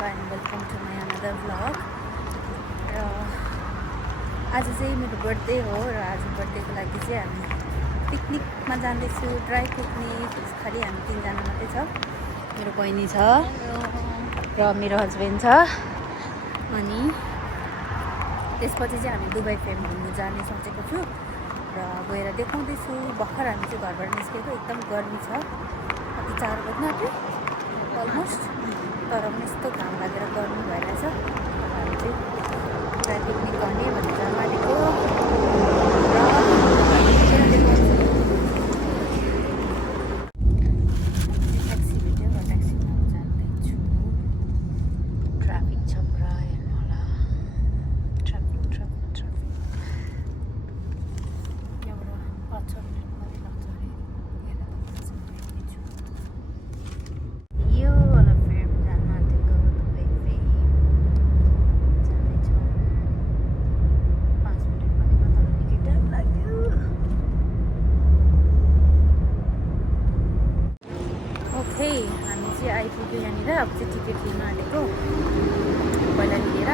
and welcome to my another vlog. आज चाहिँ मेरो बर्थडे हो र आज बर्थडेको लागि चाहिँ हामी पिकनिकमा जाँदैछु, ड्राई पिकनिक। खालि हामी 3 जना मात्रै छ। मेरो बहिनी छ र मेरो हस्बेन्ड छ। अनि त्यसपछि चाहिँ हामी दुबई फेम घुम्नु जाने सोचेको छु र गएर देखाउँदैछु। भर्खर हामी चाहिँ घरबाट निस्केको, एकदम गर्मी छ। कति 4 बज्न आँट्यो अलमोस्ट, तर पनि यस्तो घाम लागेर गर्मी भइरहेछ। हामी चाहिँ ड्राई पिकनिक गर्ने भनेर जानु आँटेको ट्याक्सी भेट्यो र ट्याक्सीमा जाँदैछु। ट्राफिक छ पुरा, हेर्नु होला। ट्राफिक यहाँबाट 5-6 मिनट मात्रै लाग्छ अरे। यो वाला फेम जानु आँटेको दुबई फेम जाँदैछौँ। 5 मिनट भनेको तर निकै टाइम लाग्यो। ओके, हामी चाहिँ आइपुग्यो यहाँनिर। अब चाहिँ टिकट लिन आँटेको, पहिला लिएर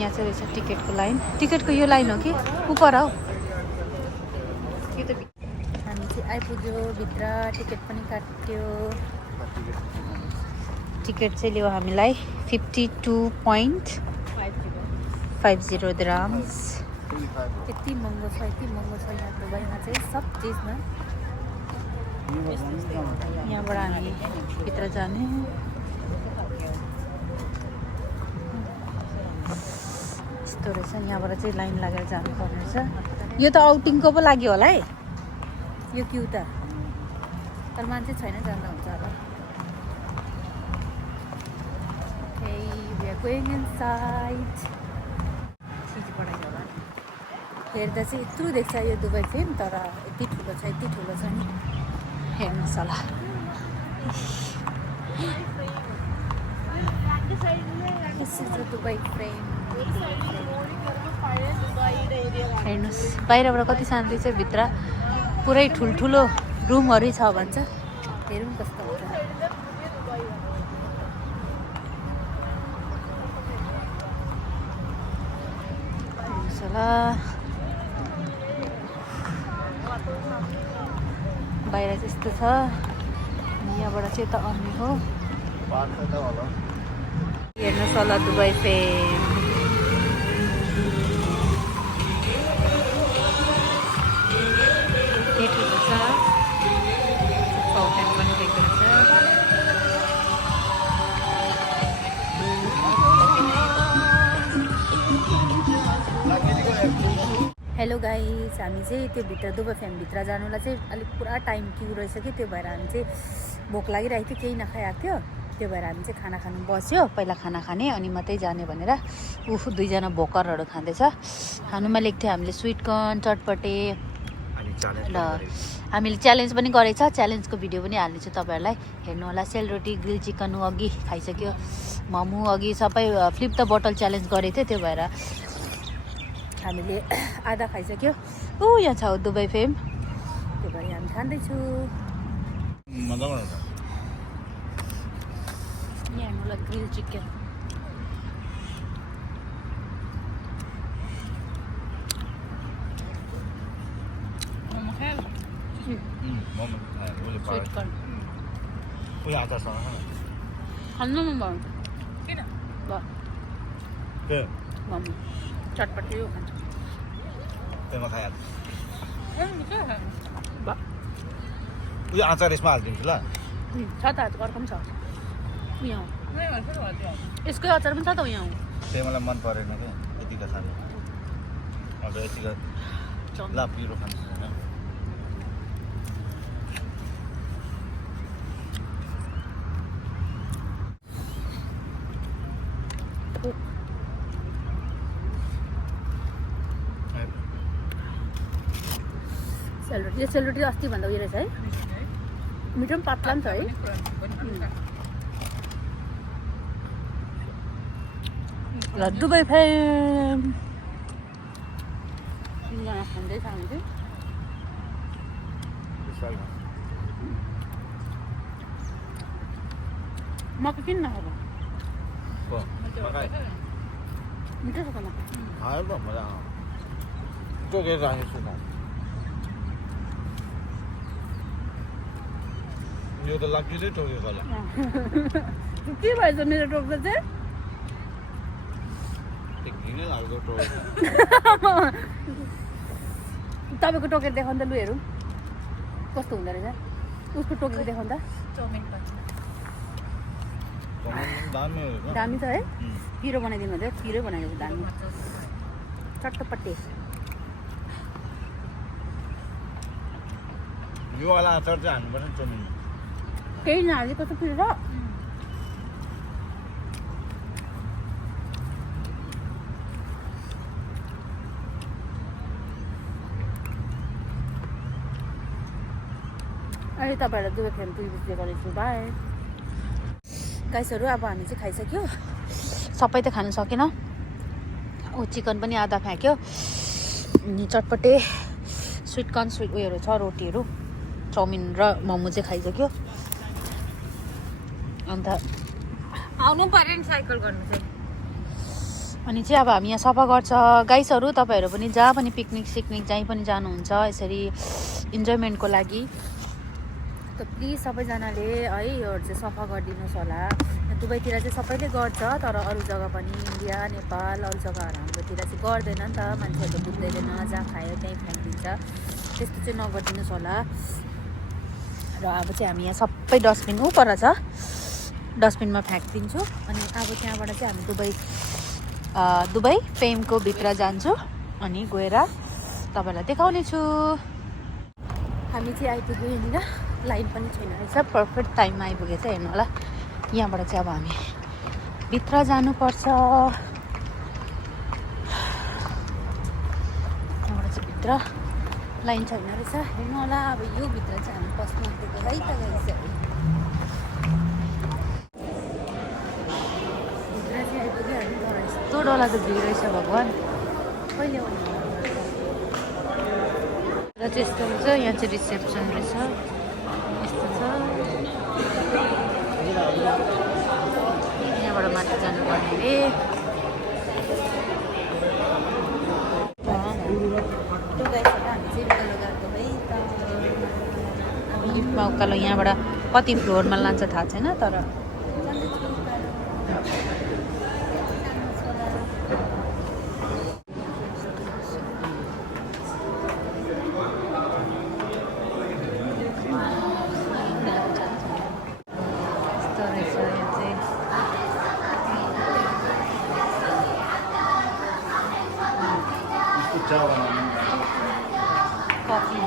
यहाँ चाहिँ रहेछ टिकटको लाइन। टिकटको यो लाइन हो कि उपर हौ? हामी चाहिँ आइपुग्यो भित्र, टिकट पनि काट्यो। टिकट चाहिँ लियो हामीलाई 52.50 dirhams। यति महँगो छ, यति महँगो छ यहाँ दुबईमा चाहिँ सब चिजमा। यहाँबाट हामी भित्र जाने। यस्तो रहेछ, यहाँबाट चाहिँ लाइन लागेर जानुपर्ने रहेछ। यो त आउटिङको पो लागि होला है, यो क्यु त। तर मान्छे छैन, जाँदा हुन्छ होला। Okay, we are going inside. चिज पढाइ होला। हेर्दा चाहिँ यत्रो देख्छ यो दुबई फेम, तर यति ठुलो छ, यति ठुलो छ नि। हेर्नुहोस् होला। This is the Dubai fame. हेर्नुहोस् बाहिरबाट कति शान्ति छ, भित्र पुरै ठुल्ठुलो रुमहरू छ भन्छ। हेरौँ कस्तो हुन्छ। हेर्नुहोस् होला, बाहिर चाहिँ यस्तो छ। यहाँबाट चाहिँ त अन्य हो। हेर्नुहोस् होला दुबई फेम। ठुलो छ, फाउन्टेन पनि देख्दो रहेछ। हेलो गाइस, हामी चाहिँ त्यो भित्र दुबई फेमभित्र जानुलाई चाहिँ अलिक पुरा टाइम क्यु रहेछ कि, त्यो भएर हामी चाहिँ भोक लागिरहेको थियो, केही नखाइरहेको थियो। त्यो भएर हामी चाहिँ खाना खानु बस्यो। पहिला खाना खाने अनि मात्रै जाने भनेर 2 जना भोकरहरू खाँदैछ। खानुमा लेख्थ्यो हामीले स्विटकर्न, चटपटे र हामीले च्यालेन्ज पनि गरेछ। च्यालेन्जको भिडियो पनि हाल्नेछु तपाईँहरूलाई, हेर्नु होला। सेलरोटी, ग्रिल चिकन अघि खाइसक्यो, मोमो अघि सबै। फ्लिप द बोटल च्यालेन्ज गरेको थियो, त्यो भएर हामीले आधा खाइसक्यो। यहाँ छ दुबई फेम, त्यो भएर हामी खाँदैछु। यहाँ हेर्नु होला ग्रिल चिकन। खानु मन किन मोमो चटपटी हो खान्छ। त्यसमा खाइहाल्छ। उयो अचार यसमा हालिदिन्छु ल। छ त, अर्को पनि छ। यहाँ यसकै अचार पनि छ त यहाँ। त्यही मलाई मन परेन कि यतिका खानु। अझ यतिका ल पिरो खान्छ होइन। सेलरोटी, यो सेलरोटी अस्ति भन्दा उयो रहेछ है, मिठो पनि पातला पनि छ है। ल दुबई फेम खाँदैछ हामी चाहिँ। मकै किन नखाएको मकै मिठो छ त मकै खायो त मजा टोकेर राखेको छु म यो त लक्कीले टोकेको होला के भएछ मेरो टोक्दा चाहिँ घिनै लाग्दो टोकेको तपाईँको टोकेर देखाउनु त लु हेरौँ कस्तो हुँदो रहेछ उसको टोकेर देखाउनु त दामी छ है पिरो बनाइदिनु हुँदै पिरो बनाइदिएको दामी चट्टपट्टि यो वाला अचार चाहिँ हान्नुपर्छ नि चाउमिनमा केही नहाल्ने कस्तो पिरो छ अहिले तपाईँहरूलाई दुबई फ्यान पुगेपछि गरेछु बाई गाइसहरू अब हामी चाहिँ खाइसक्यो सबै त खानु सकेन ऊ चिकन पनि आधा फ्याँक्यो अनि चटपटे स्विट कर्न स्विट उयोहरू छ रोटीहरू चाउमिन र मोमो चाहिँ खाइसक्यो अन्त आउनु पऱ्यो नि साइकल गर्नु चाहिँ अनि चाहिँ अब हामी यहाँ सफा गर्छ गाइसहरू तपाईँहरू पनि जहाँ पनि पिकनिक सिकनिक जहीँ पनि जानुहुन्छ यसरी इन्जोयमेन्टको लागि त प्लिज सबैजनाले है योहरू चाहिँ सफा गरिदिनुहोस् होला दुबईतिर चाहिँ सबैले गर्छ तर अरू जग्गा पनि इन्डिया नेपाल अरू जग्गाहरू हाम्रोतिर चाहिँ गर्दैन नि त मान्छेहरूले बुझ्दैन जहाँ खायो त्यहीँ फ्याँकिदिन्छ त्यस्तो चाहिँ नगरिदिनुहोस् होला र अब चाहिँ हामी यहाँ सबै डस्टबिन ऊ पर छ डस्टबिनमा फ्याँकिदिन्छु अनि अब त्यहाँबाट चाहिँ हामी दुबई फेमको भित्र जान्छु अनि गएर तपाईँलाई देखाउने छु हामी चाहिँ आइपुग्यो यहाँनिर लाइन पनि छैन रहेछ पर्फेक्ट टाइममा आइपुगेछ हेर्नु होला यहाँबाट चाहिँ अब हामी भित्र जानुपर्छ यहाँबाट चाहिँ भित्र लाइन छैन रहेछ हेर्नु होला अब यो भित्र चाहिँ हामी पस्नु आँटेको है त भित्र चाहिँ आइपुग्यो हामी तर यस्तो डरला त भिड रहेछ भगवान् कहिले आउनु र चाहिँ यस्तो हुन्छ यहाँ चाहिँ रिसेप्सन रहेछ यस्तो छ यहाँबाट माथि जानुपर्ने अरे हामी लिफ्टमा उकालो यहाँबाट कति फ्लोरमा लान्छ थाहा छैन तर कफी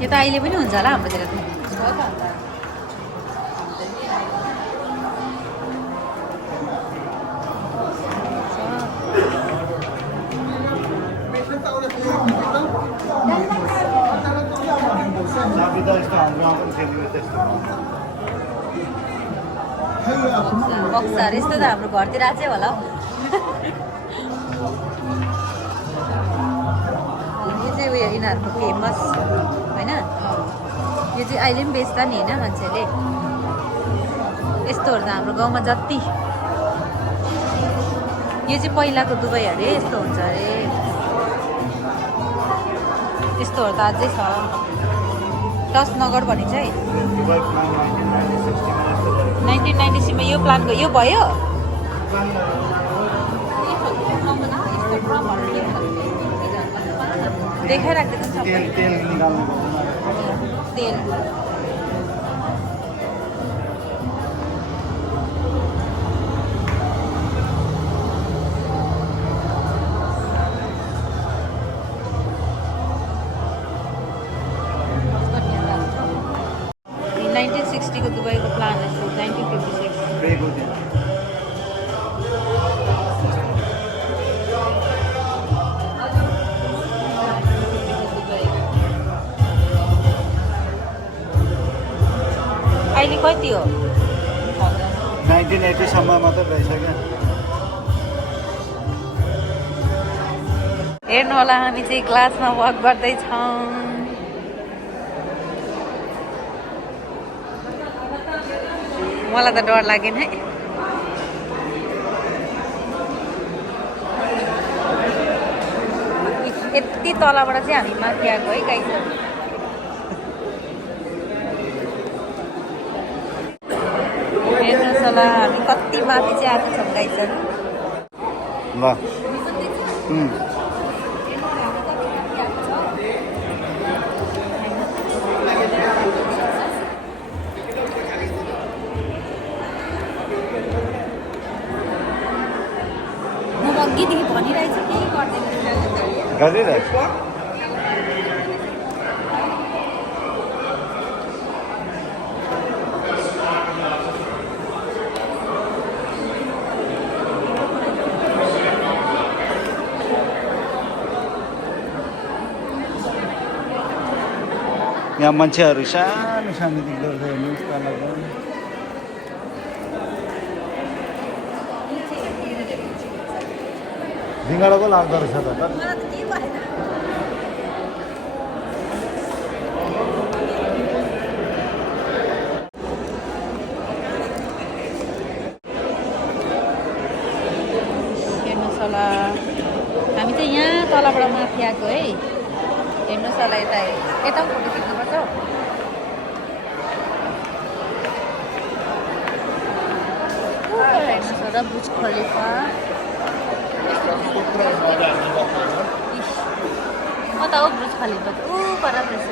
यो त अहिले पनि हुन्छ होला हाम्रोतिर त बक्साहरू यस्तो त हाम्रो घरतिर आएकै होला यो चाहिँ उयो यिनीहरूको फेमस होइन यो चाहिँ अहिले पनि बेच्दा नि होइन मान्छेले यस्तोहरू त हाम्रो गाउँमा जति यो चाहिँ पहिलाको दुबई अरे यस्तो हुन्छ अरे यस्तोहरू त अझै छ टच नगर भनिन्छ है 1996 मा यो प्लानको यो भयो देखाइराख्दैन सबै तेल को दुबईको प्लान है 1956 अहिले कति हो 1980 सम्म मात्र रहेछ क्या हेर्नु होला हामी चाहिँ ग्लासमा वक गर्दैछौँ। मलाई त डर लागेन है। यति तलबाट चाहिँ हामी माथि आएको है गाइस। हेर्नुहोस् होला हामी कति माथि चाहिँ आएको छौँ गाइसहरू। ल अघिदेखि भनिरहेको छु केही गर्दैन गरिरहेको यहाँ मान्छेहरू सानो सानो देख्दो रहेछ हेर्नुहोस् तलको। ढिँगाडा पो लाग्दो रहेछ त। हेर्नुहोस् होला हामी चाहिँ यहाँ तलबाट माथि आएको है। हेर्नुहोस् होला यता यता पनि फोटो खिच्नुपर्छ। हेर्नुहोस् होला बुर्ज खलिफा। त हो बुर्ज खलिफा ऊ पर रहेछ।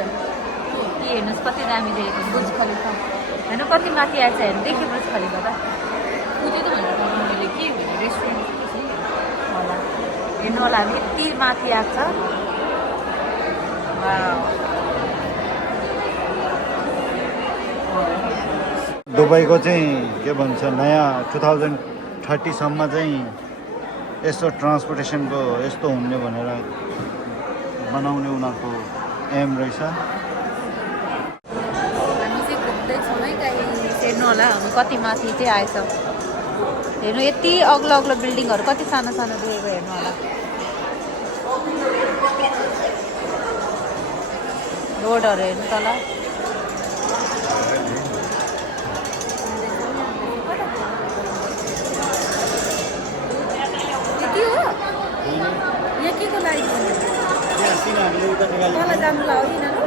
के हेर्नुहोस् कति दामी देखेको बुर्ज खलिफा होइन। कति माथि आएछ हेर्नु देख्यो बुर्ज खलिफा त। ऊ चाहिँ त भनेको मैले के रेस्टुरेन्ट होला। हेर्नु होला हामी यति माथि आएको छ। दुबईको चाहिँ के भन्छ नयाँ 2030सम्म चाहिँ यस्तो ट्रान्सपोर्टेसनको यस्तो हुने भनेर बनाउने उनीहरूको एम रहेछ। हामी चाहिँ घुम्दैछौँ है गाइस। हेर्नु होला हामी कति माथि चाहिँ आएछौँ। हेर्नु यति अग्लो अग्लो बिल्डिङहरू कति सानो सानो देखेको हेर्नु होला। रोडहरू हेर्नु तल। के हो यहाँ के को लागि तल जानु ला हो यिनीहरू।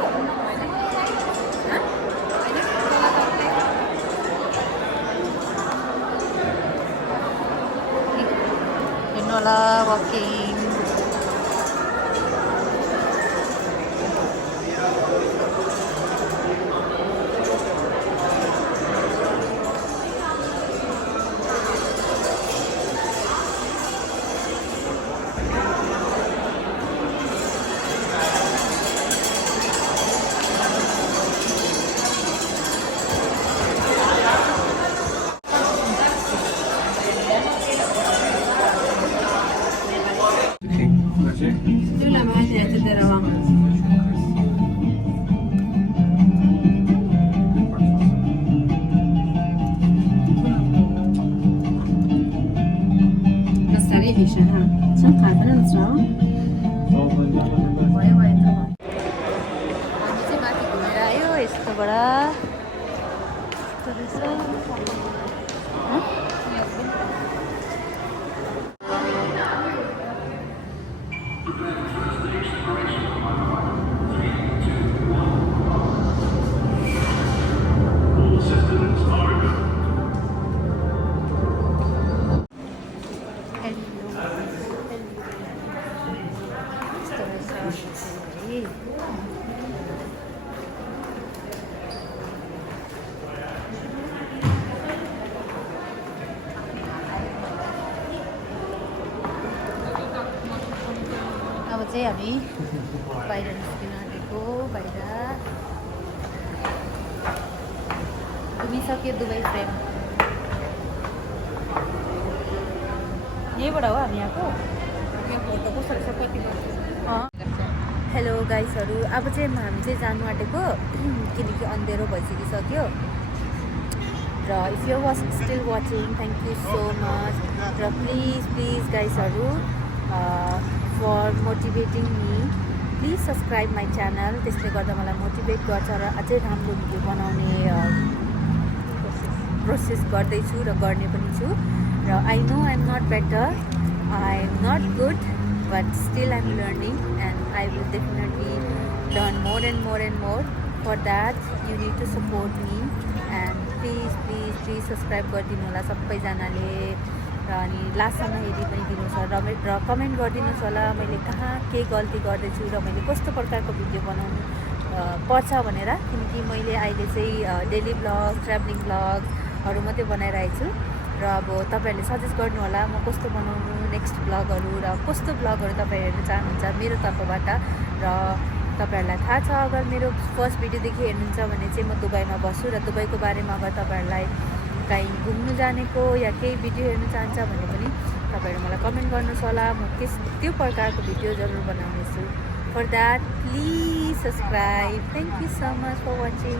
हेर्नु होला वकिङ। अब चाहिँ हामी बाहिर निस्किन आँटेको। बाहिर घुमिसक्यो दुबई फ्रेम। यहीँबाट हो हामी आएको। फोटो कस्तो रहेछ कति हेलो गाइसहरू। अब चाहिँ हामी चाहिँ जानु आँटेको किनकि अँधेरो भइसकिसक्यो। र if you was still watching thank you so much. र प्लिज गाइसहरू for motivating me. Please subscribe my channel. त्यसले गर्दा मलाई मोटिभेट गर्छ र अझै राम्रो भिडियो बनाउने प्रोसेस गर्दैछु र गर्ने पनि छु। र I know I am not better, I am not good, but still I am learning and I will definitely learn more and more and more. For that you need to support me and please subscribe गरिदिनु होला सबैजनाले। र अनि लास्टसम्म हेरी पनि दिनुहोस् र comment गरिदिनुहोस् होला मैले कहाँ के गल्ती गर्दैछु र मैले कस्तो प्रकारको भिडियो बनाउनु पर्छ भनेर। किनकि मैले अहिले चाहिँ डेली ब्लग, ट्राभलिङ ब्लगहरू मात्रै बनाइरहेको छु र अब तपाईँहरूले सजेस्ट गर्नु होला म कस्तो बनाउनु नेक्स्ट ब्लगहरू र कस्तो ब्लगहरू तपाईँ हेर्नु चाहनुहुन्छ मेरो तर्फबाट। र तपाईँहरूलाई थाहा छ अगर मेरो फर्स्ट भिडियोदेखि हेर्नुहुन्छ भने चाहिँ म दुबईमा बस्छु र दुबईको बारेमा अगर तपाईँहरूलाई कहीँ घुम्नु जानेको या केही भिडियो हेर्नु चाहन्छ भने पनि तपाईँहरू मलाई कमेन्ट गर्नुहोस् होला। म त्यो प्रकारको भिडियो जरुर बनाउनेछु। For that please subscribe. Thank you so much for watching.